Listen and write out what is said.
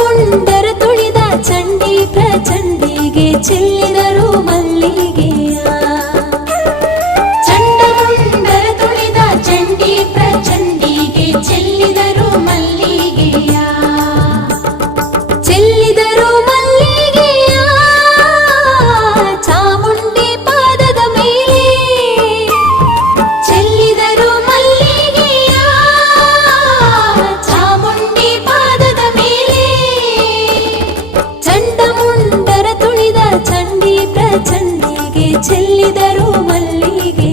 மனமுண்ட